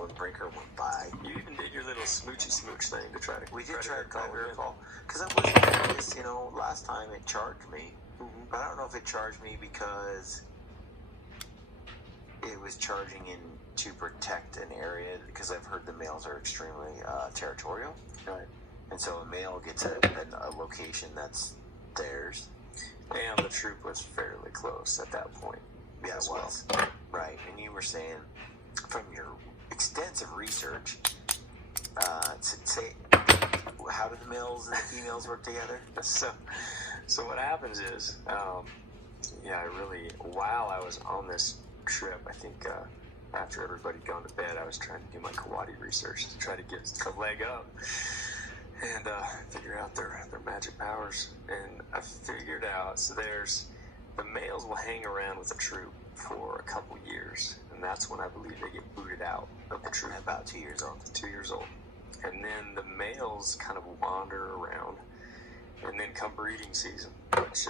when Brinker went by. You even did your little smoochy smooch thing to try to. We did try to call her in. call because I was curious. Last time it charged me, but I don't know if it charged me because it was charging in to protect an area, because I've heard the males are extremely territorial. Right. And so a male gets a location that's theirs. And the troop was fairly close at that point. Yeah, it was. Right. And you were saying, from your extensive research, say, how do the males and the females work together? So what happens is, while I was on this trip, I think after everybody had gone to bed, I was trying to do my karate research to try to get a leg up and figure out their magic powers. And I figured out, so the males will hang around with the troop for a couple years, and that's when I believe they get booted out of the troop. About 2 years old. 2 years old. And then the males kind of wander around, and then come breeding season, which